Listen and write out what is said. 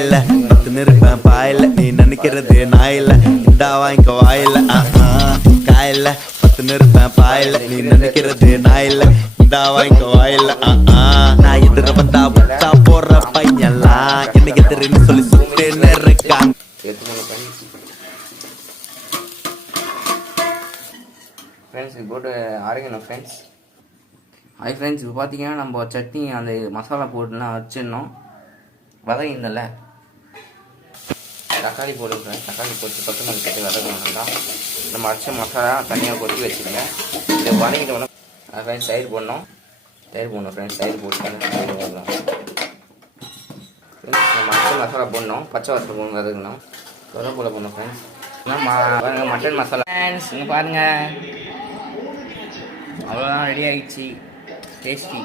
காயில பத்து நிருப்பேன் பாயில நீ நினைக்கிறது நாயில இந்த வாங்கிக்க வாயில காயில பத்து நிருப்பேன் பாயில நீ நினைக்கிறது நாயில இந்த வாங்கிக்க வாயில நான் எதிர வந்தா விட்டா போற பையன்லாம் எனக்கு எதிரின்னு சொல்லி சுட்டுன்னு இருக்காங்க. ஃப்ரெண்ட்ஸ் இது போட்டு அரைக்கணும் ஃப்ரெண்ட்ஸ். ஹாய் ஃப்ரெண்ட்ஸ், இப்போ பார்த்தீங்கன்னா நம்ம சட்னி அந்த மசாலா போட்டுலாம் வச்சிடணும். வதங்கிருந்தல தக்காளி போடுறேன். தக்காளி போட்டு கொத்தமல்லி போட்டு வதக்கணும். நம்ம அரைச்ச மசாலா தனியாக கொட்டி வச்சுருங்க. இதை வதங்கிட்டு வேணும் ஃப்ரெண்ட்ஸ். தயிர் போடணும் ஃப்ரெண்ட்ஸ். தயிர் போட்டு வரலாம் ஃப்ரெண்ட்ஸ். நம்ம அரைச்ச மசாலா போடணும். பச்சை வாசல் போடணும், வதக்கணும். கருவேப்பிலை போடணும் ஃப்ரெண்ட்ஸ். மட்டன் மசாலா ஃப்ரெண்ட்ஸ் இங்கே பாருங்கள். அவ்வளோதான், ரெடி ஆகிடுச்சு. டேஸ்டி.